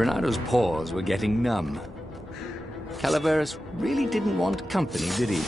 Renado's paws were getting numb. Calaveras really didn't want company, did he?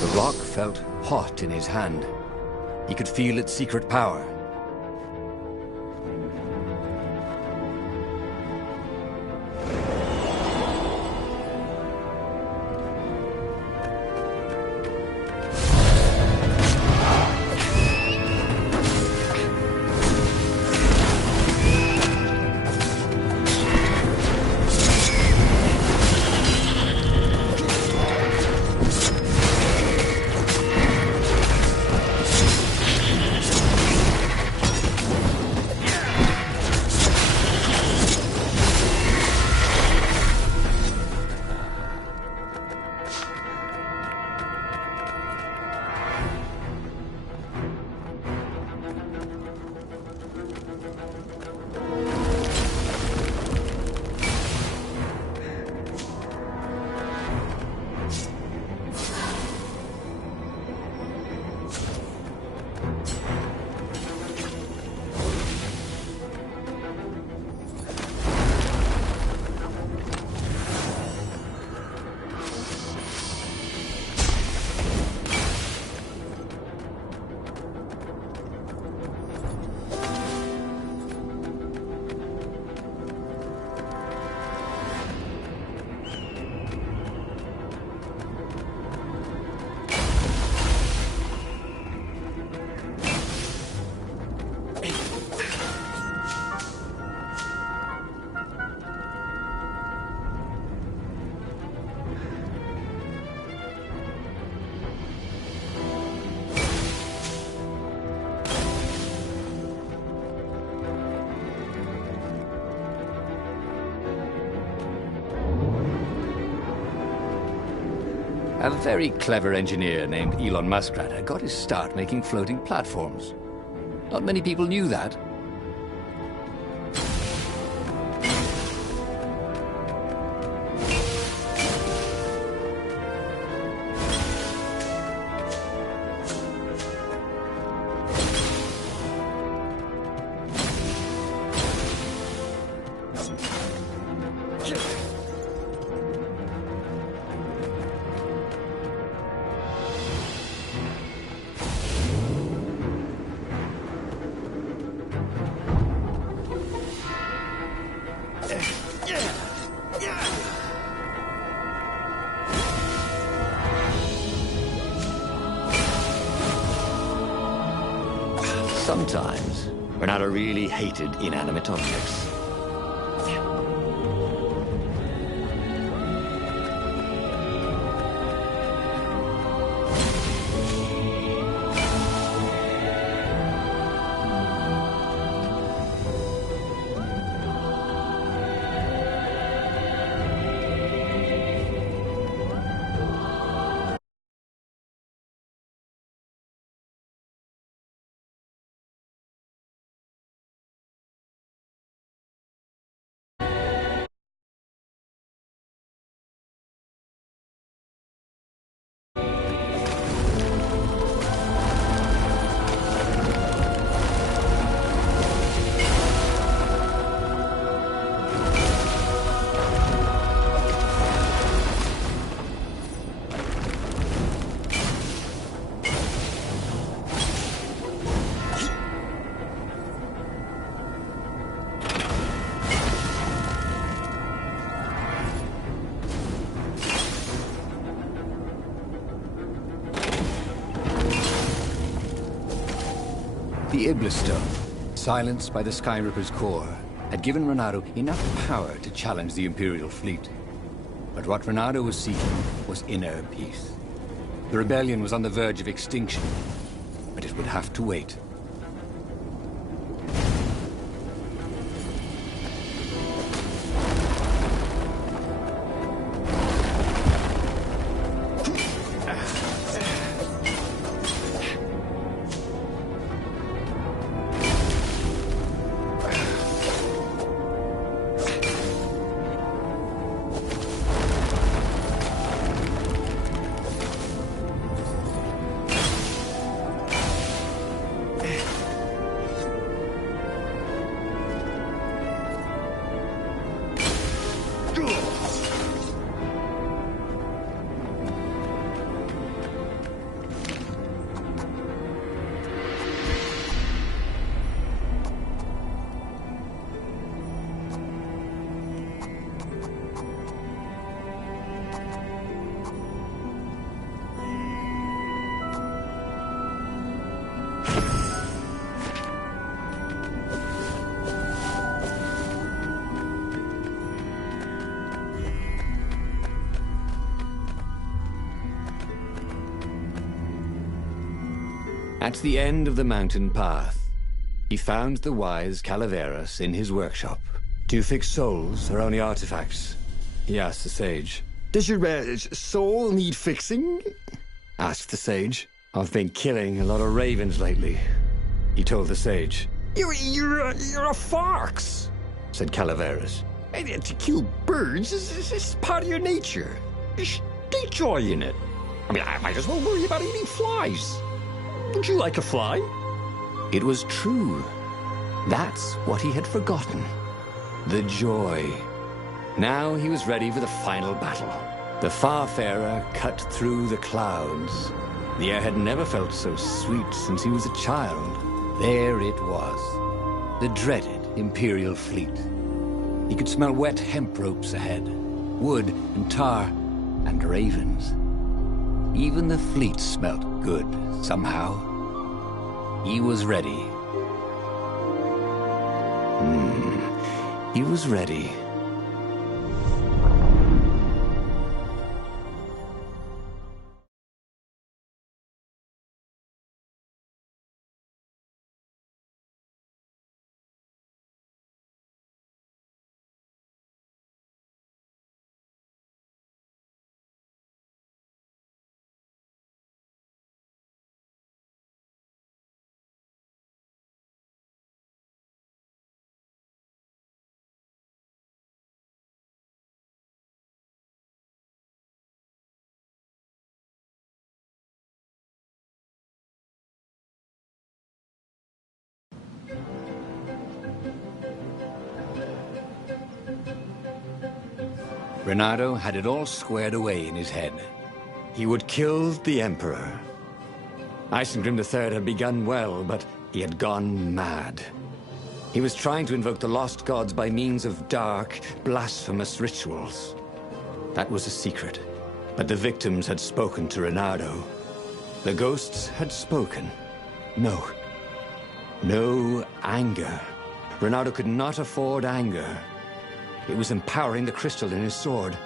The rock felt hot in his hand. He could feel its secret power. A very clever engineer named Elon Muskrat had got his start making floating platforms. Not many people knew that. Sometimes, Renato really hated inanimate objects. The Iblis Stone, silenced by the Skyripper's core, had given Renato enough power to challenge the Imperial fleet. But what Renato was seeking was inner peace. The rebellion was on the verge of extinction, but it would have to wait. At the end of the mountain path, he found the wise Calaveras in his workshop. "Do you fix souls or only artifacts?" he asked the sage. "Does your soul need fixing?" asked the sage. "I've been killing a lot of ravens lately," he told the sage. You're a fox," said Calaveras. To kill birds is part of your nature. Take joy in it. I mean, I might as well worry about eating flies. Would you like a fly? It was true. That's what he had forgotten. The joy. Now he was ready for the final battle. The Farfarer cut through the clouds. The air had never felt so sweet since he was a child. There it was, the dreaded Imperial fleet. He could smell wet hemp ropes ahead, wood and tar and ravens. Even the fleet smelt good, somehow. He was ready. He was ready. Renato had it all squared away in his head. He would kill the Emperor. Isengrim III had begun well, but he had gone mad. He was trying to invoke the lost gods by means of dark, blasphemous rituals. That was a secret, but the victims had spoken to Renato. The ghosts had spoken. No anger. Renato could not afford anger. It was empowering the crystal in his sword.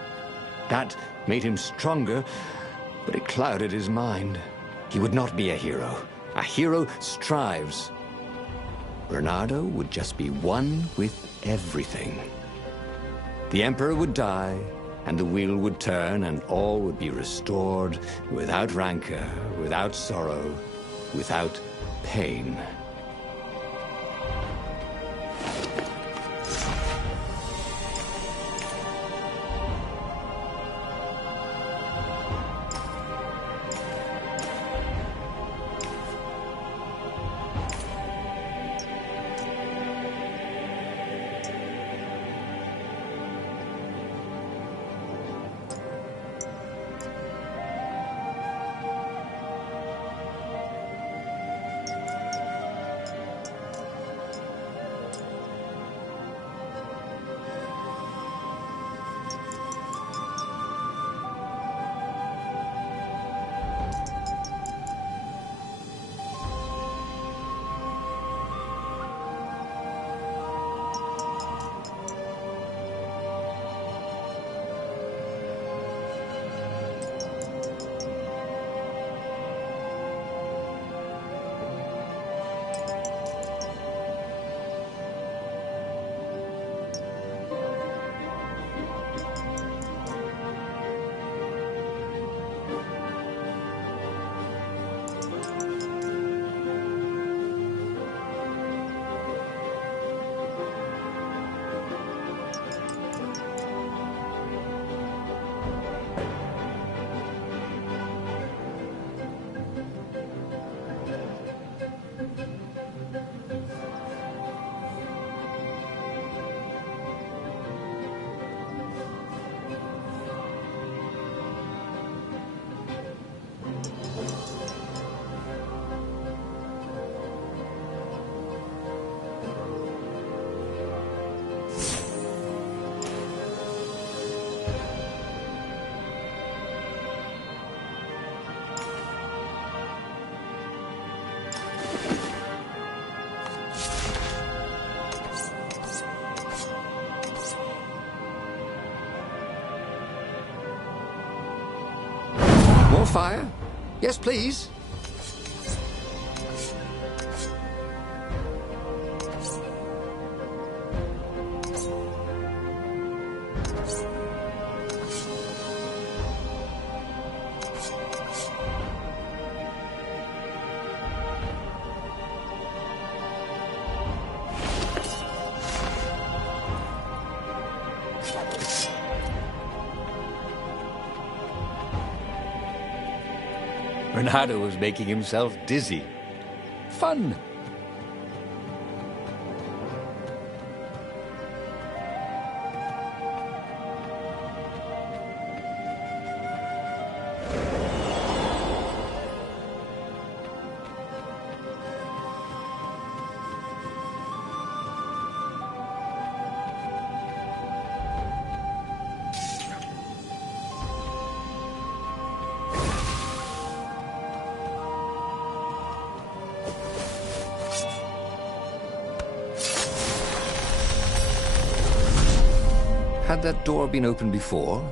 That made him stronger, but it clouded his mind. He would not be a hero. A hero strives. Renato would just be one with everything. The Emperor would die, and the wheel would turn, and all would be restored without rancor, without sorrow, without pain. More fire? Yes, please. Renato was making himself dizzy. Fun! Had that door been opened before?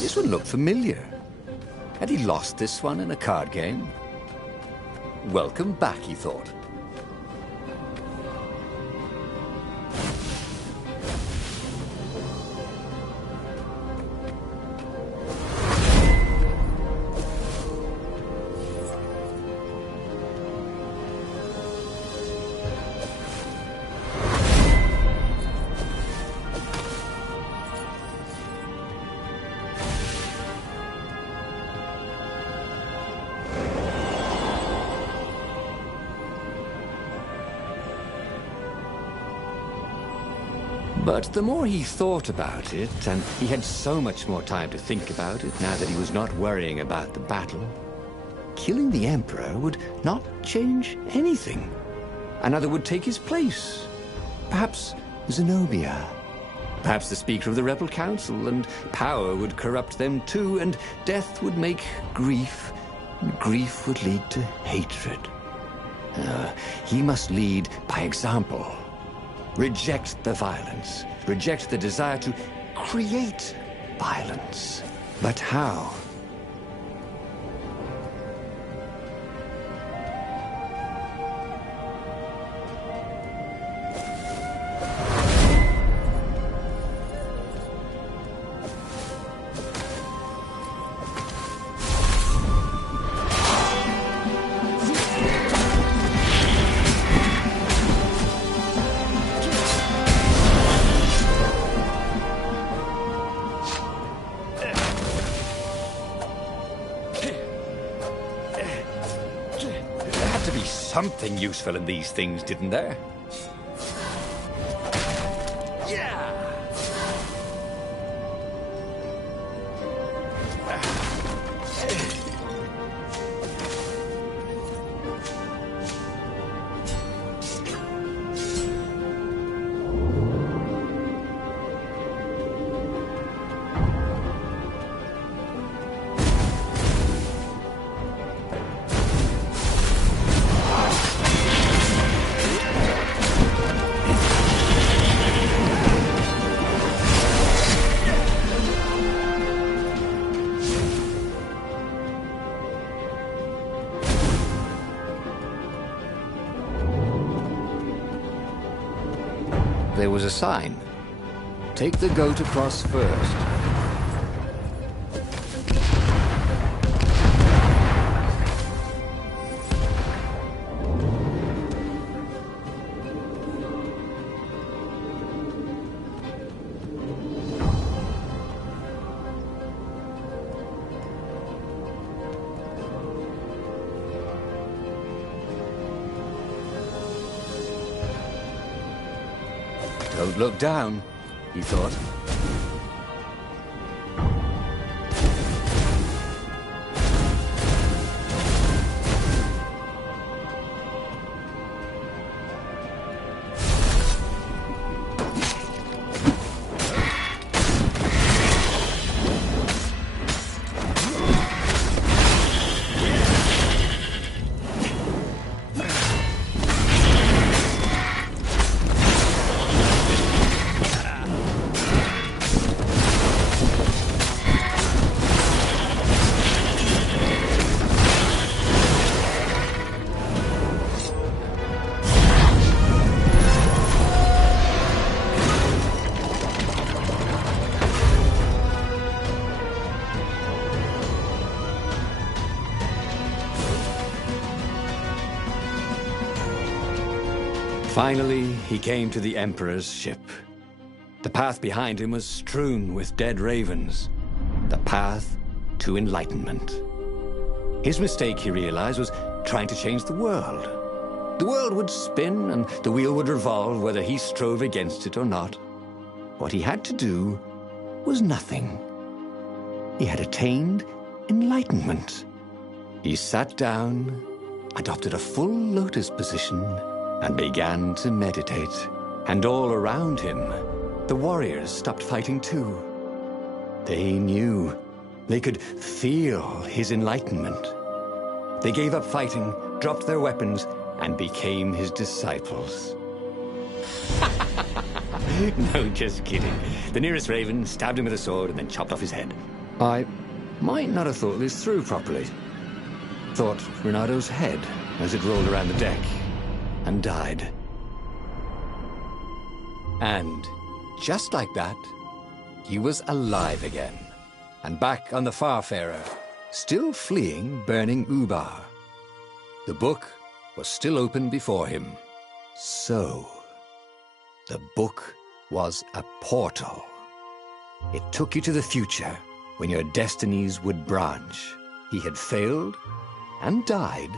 This one looked familiar. Had he lost this one in a card game? Welcome back, he thought. But the more he thought about it, and he had so much more time to think about it now that he was not worrying about the battle, killing the Emperor would not change anything. Another would take his place. Perhaps Zenobia. Perhaps the Speaker of the Rebel Council, and power would corrupt them too, and death would make grief, and grief would lead to hatred. He must lead by example. Reject the violence. Reject the desire to create violence. But how? Something useful in these things, didn't there? Yeah! There was a sign. Take the goat across first. Don't look down, he thought. Finally, he came to the Emperor's ship. The path behind him was strewn with dead ravens. The path to enlightenment. His mistake, he realized, was trying to change the world. The world would spin and the wheel would revolve whether he strove against it or not. What he had to do was nothing. He had attained enlightenment. He sat down, adopted a full lotus position, and began to meditate. And all around him, the warriors stopped fighting too. They knew. They could feel his enlightenment. They gave up fighting, dropped their weapons, and became his disciples. No, just kidding. The nearest raven stabbed him with a sword and then chopped off his head. I might not have thought this through properly. Thought Renado's head as it rolled around the deck and died. And just like that, he was alive again, and back on the Farfarer, still fleeing burning Ubar. The book was still open before him. So, the book was a portal. It took you to the future, when your destinies would branch. He had failed and died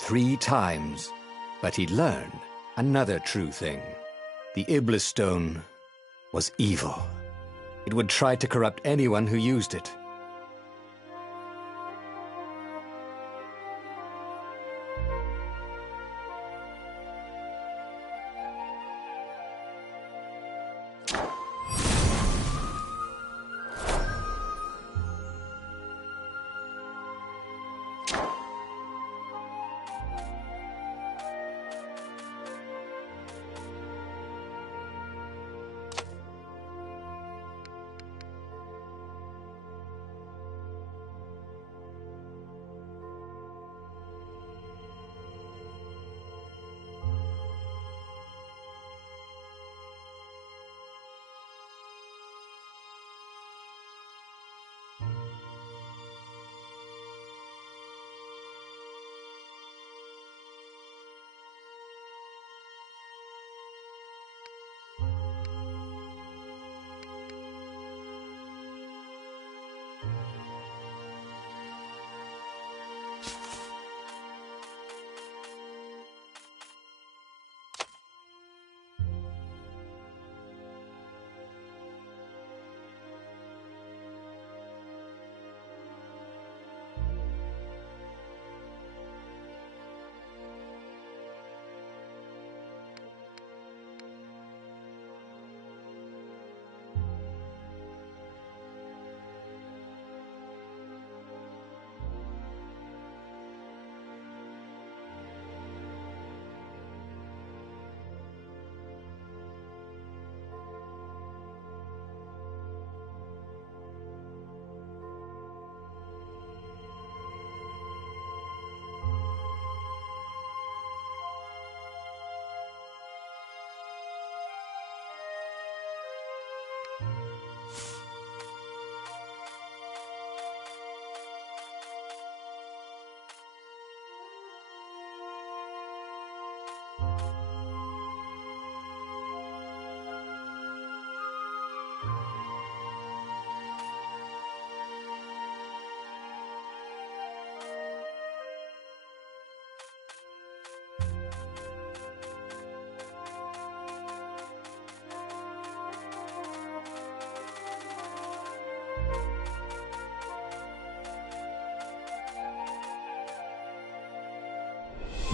3 times, but he'd learned another true thing. The Iblis Stone was evil. It would try to corrupt anyone who used it.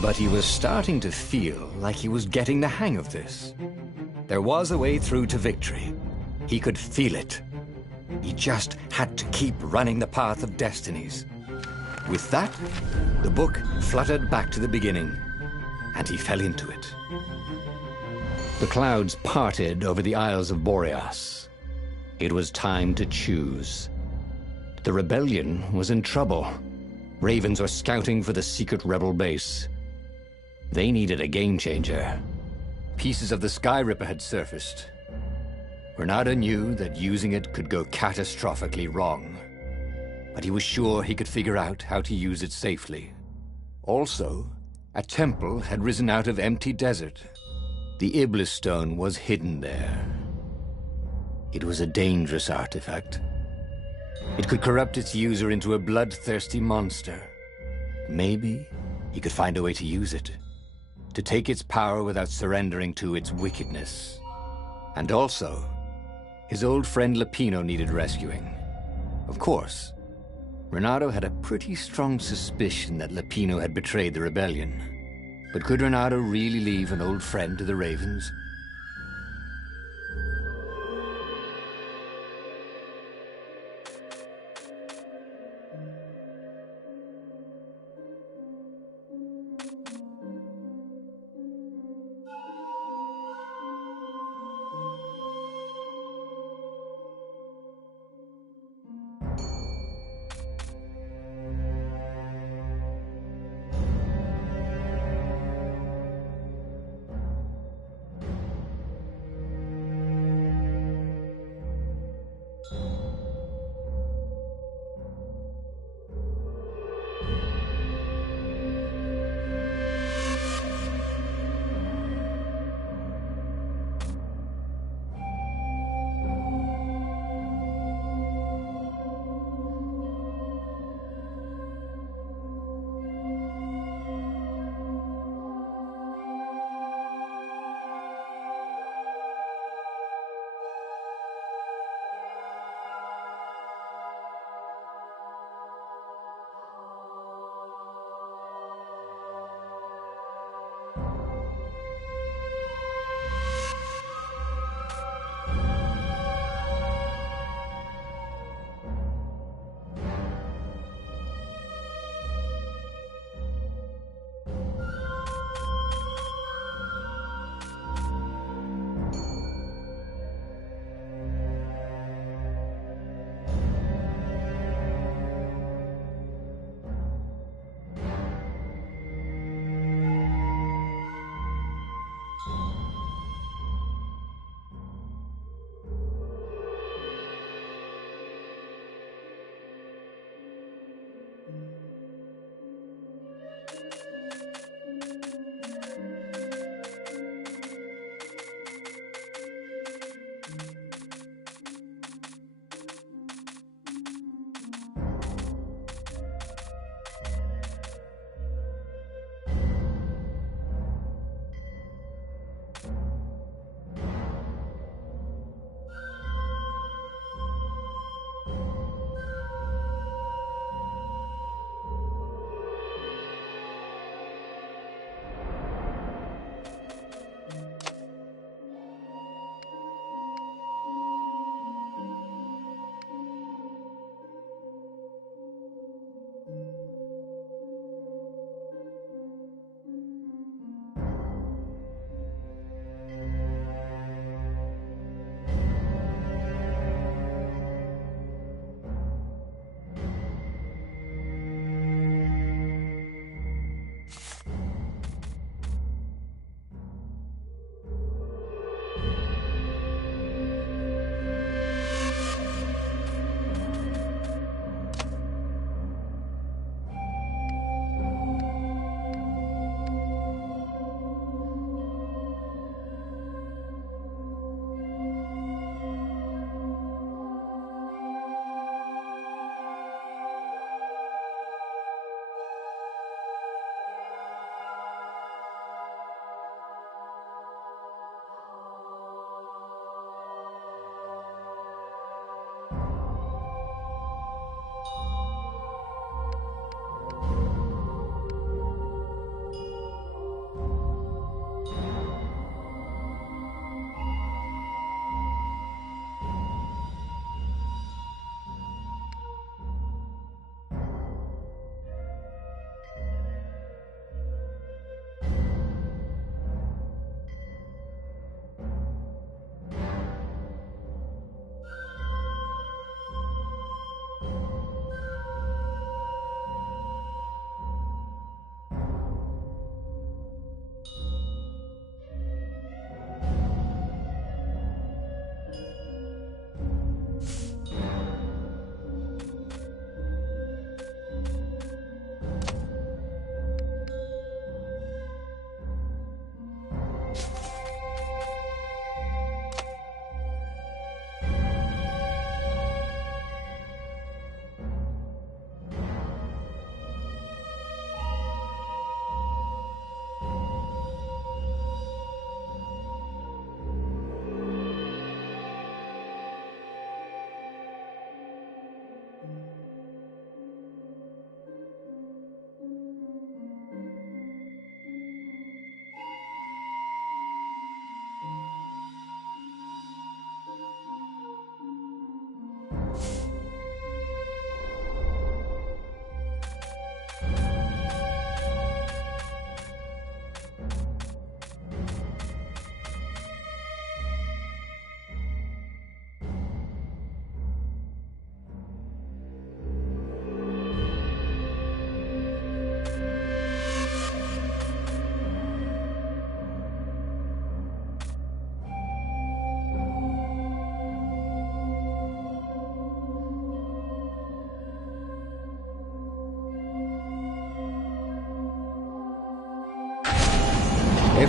But he was starting to feel like he was getting the hang of this. There was a way through to victory. He could feel it. He just had to keep running the path of destinies. With that, the book fluttered back to the beginning, and he fell into it. The clouds parted over the Isles of Boreas. It was time to choose. The rebellion was in trouble. Ravens were scouting for the secret rebel base. They needed a game-changer. Pieces of the Sky Ripper had surfaced. Renata knew that using it could go catastrophically wrong, but he was sure he could figure out how to use it safely. Also, a temple had risen out of empty desert. The Iblis Stone was hidden there. It was a dangerous artifact. It could corrupt its user into a bloodthirsty monster. Maybe he could find a way to use it, to take its power without surrendering to its wickedness. And also, his old friend Lupino needed rescuing. Of course, Renato had a pretty strong suspicion that Lupino had betrayed the rebellion. But could Renato really leave an old friend to the Ravens?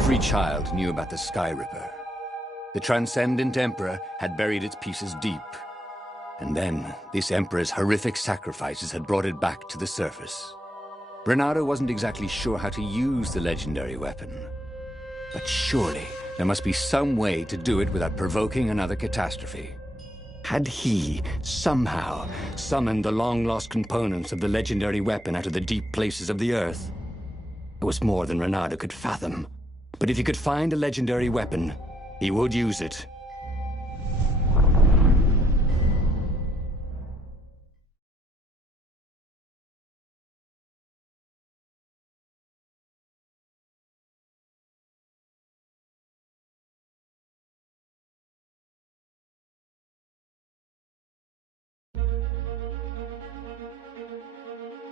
Every child knew about the Sky Ripper. The Transcendent Emperor had buried its pieces deep. And then, this Emperor's horrific sacrifices had brought it back to the surface. Renato wasn't exactly sure how to use the legendary weapon. But surely, there must be some way to do it without provoking another catastrophe. Had he, somehow, summoned the long-lost components of the legendary weapon out of the deep places of the Earth? It was more than Renato could fathom. But if he could find a legendary weapon, he would use it.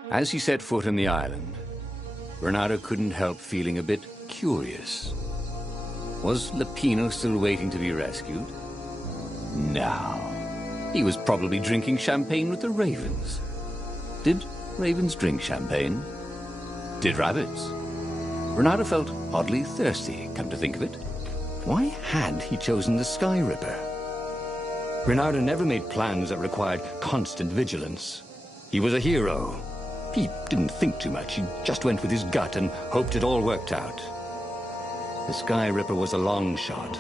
As he set foot on the island, Renato couldn't help feeling a bit curious. Was Lupino still waiting to be rescued? No. He was probably drinking champagne with the ravens. Did ravens drink champagne? Did rabbits? Renato felt oddly thirsty, come to think of it. Why had he chosen the Sky Ripper? Renato never made plans that required constant vigilance. He was a hero. He didn't think too much. He just went with his gut and hoped it all worked out. The Sky Ripper was a long shot.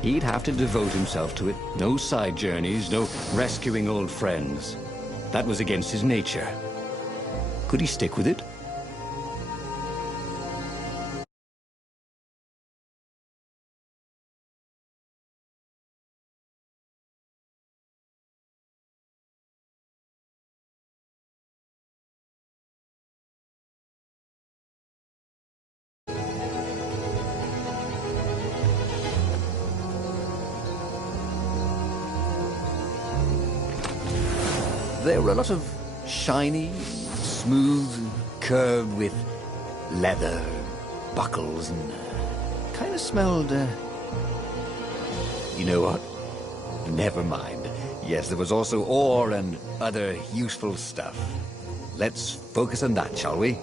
He'd have to devote himself to it. No side journeys, no rescuing old friends. That was against his nature. Could he stick with it? There were a lot of shiny, smooth, curved with leather, buckles, and kind of smelled, You know what? Never mind. Yes, there was also ore and other useful stuff. Let's focus on that, shall we?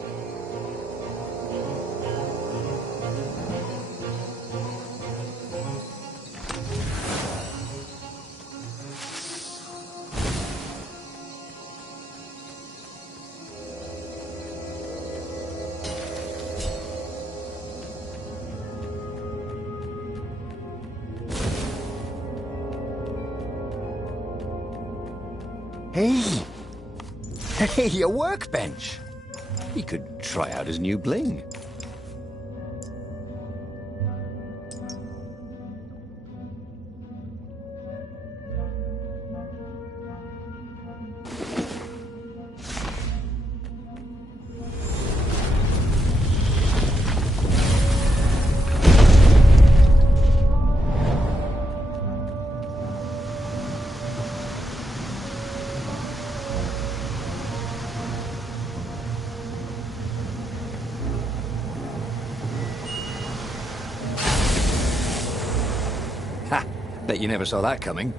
Hey, a workbench! He could try out his new bling. Bet you never saw that coming.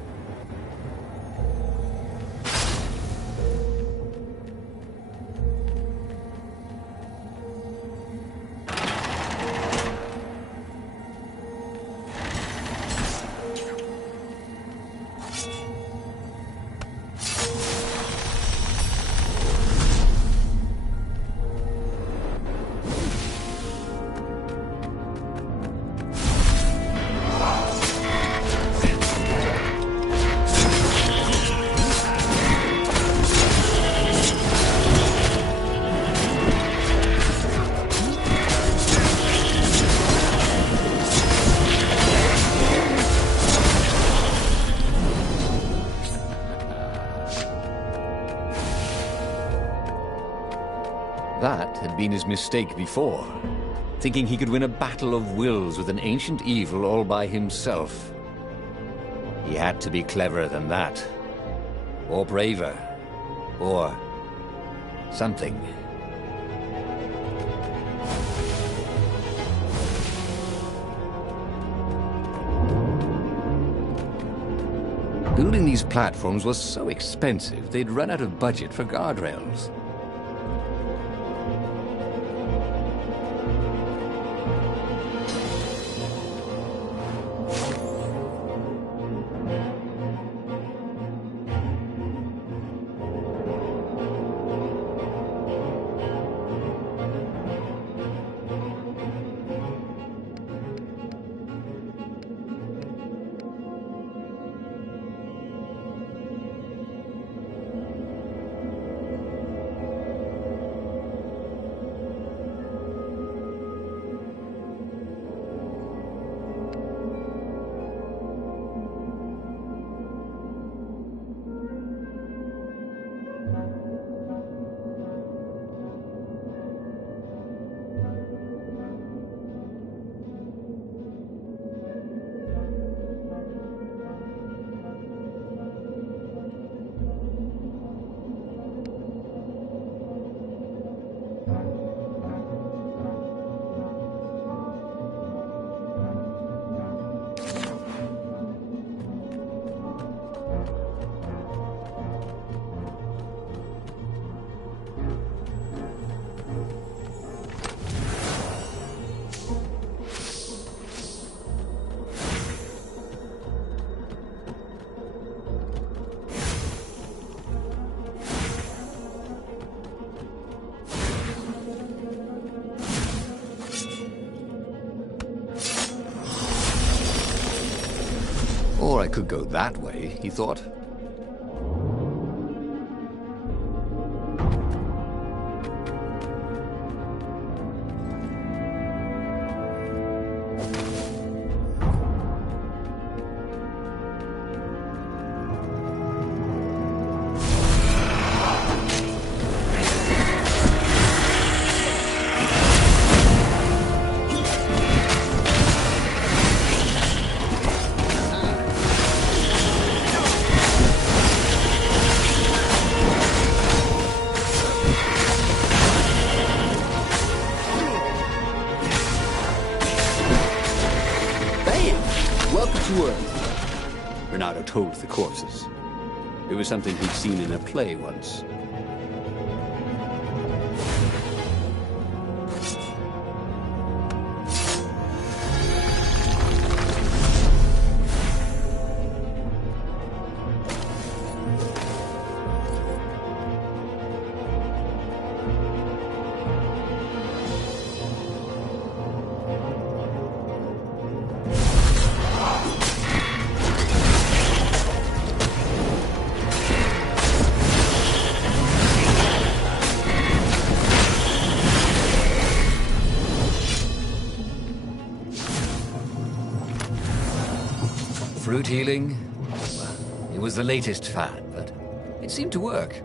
That had been his mistake before, thinking he could win a battle of wills with an ancient evil all by himself. He had to be cleverer than that, or braver, or something. Building these platforms was so expensive, they'd run out of budget for guardrails. I could go that way, he thought. Renato told the corpses. It was something he'd seen in a play once. Fruit healing? Well, it was the latest fad, but it seemed to work.